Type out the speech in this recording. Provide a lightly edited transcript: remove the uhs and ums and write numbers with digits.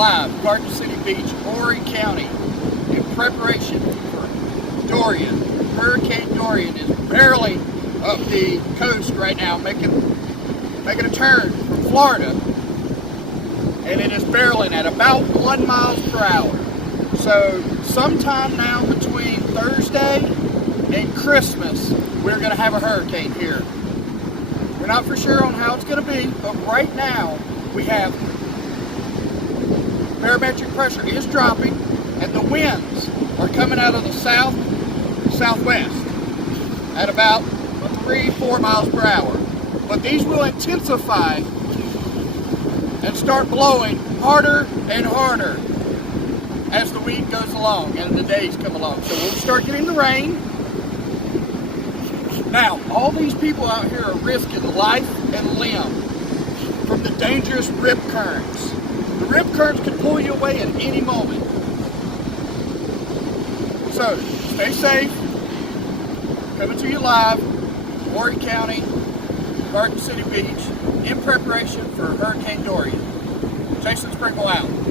live, Garden City Beach, Horry County, in preparation for Dorian. Hurricane Dorian is barely up the coast right now, making a turn from Florida, and it is barreling at about 1 mile per hour. So sometime now between Thursday and Christmas, we're going to have a hurricane here. We're not for sure on how it's going to be, but right now we have barometric pressure is dropping, and the winds are coming out of the southwest at about 3-4 miles per hour. But these will intensify and start blowing harder and harder as the week goes along and the days come along. So we'll start getting the rain. Now, all these people out here are risking life and limb from the dangerous rip currents. The rip currents can pull you away at any moment. So, stay safe. Coming to you live, Horry County, Garden City Beach, in preparation for Hurricane Dorian. Jason Sprinkle out.